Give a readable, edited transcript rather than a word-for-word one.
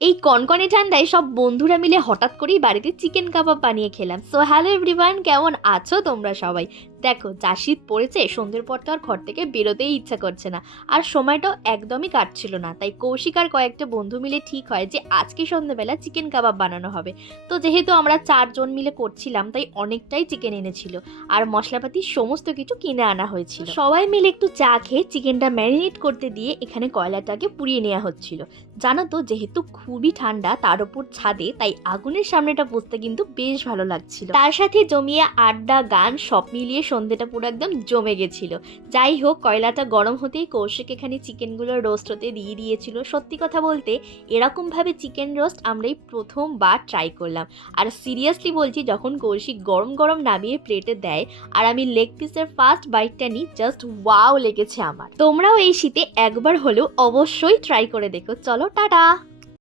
এই কনকনে ঠান্ডায় সব বন্ধুরা মিলে হঠাৎ করেই বাড়িতে চিকেন কাবাব বানিয়ে খেলাম। সো হ্যালো এভরিওয়ান, কেমন আছো তোমরা সবাই? দেখো, যা শীত পড়েছে, সন্ধ্যের পর তো আর ঘর থেকে বেরোতেই ইচ্ছা করছে না, আর সময়টাও একদমই কাটছিল না। তাই কৌশিক আর কয়েকটা বন্ধু মিলে ঠিক হয় যে আজকে সন্ধ্যেবেলা চিকেন কাবাব বানানো হবে। তো যেহেতু আমরা 4 জন মিলে করছিলাম, তাই অনেকটাই চিকেন এনেছিল আর মশলাপাতি সমস্ত কিছু কিনে আনা হয়েছিল। সবাই মিলে একটু চা খেয়ে চিকেনটা ম্যারিনেট করতে দিয়ে এখানে কয়লাটাকে পুড়িয়ে নেওয়া হচ্ছিল। জানো তো, যেহেতু খুবই ঠান্ডা, তার উপর ছাদে, তাই আগুনের সামনেটা বসতে কিন্তু বেশ ভালো লাগছিল। তার সাথে জমিয়ে আড্ডা, গান সব মিলিয়ে সন্ধ্যেটা পুরো একদম জমে গেছিল। যাই হোক, কয়লাটা গরম হতেই কৌশিক এখানে চিকেনগুলো রোস্ট হতে দিয়ে দিয়েছিল। সত্যি কথা বলতে, এরকমভাবে চিকেন রোস্ট আমরাই প্রথমবার ট্রাই করলাম। আর সিরিয়াসলি বলছি, যখন কৌশিক গরম গরম নামিয়ে প্লেটে দেয় আর আমি লেগ পিসের ফার্স্ট বাইটটা নিই, জাস্ট ওয়াও লেগেছে আমার। তোমরাও এই শীতে একবার হলেও অবশ্যই ট্রাই করে দেখো। চলো, টাটা।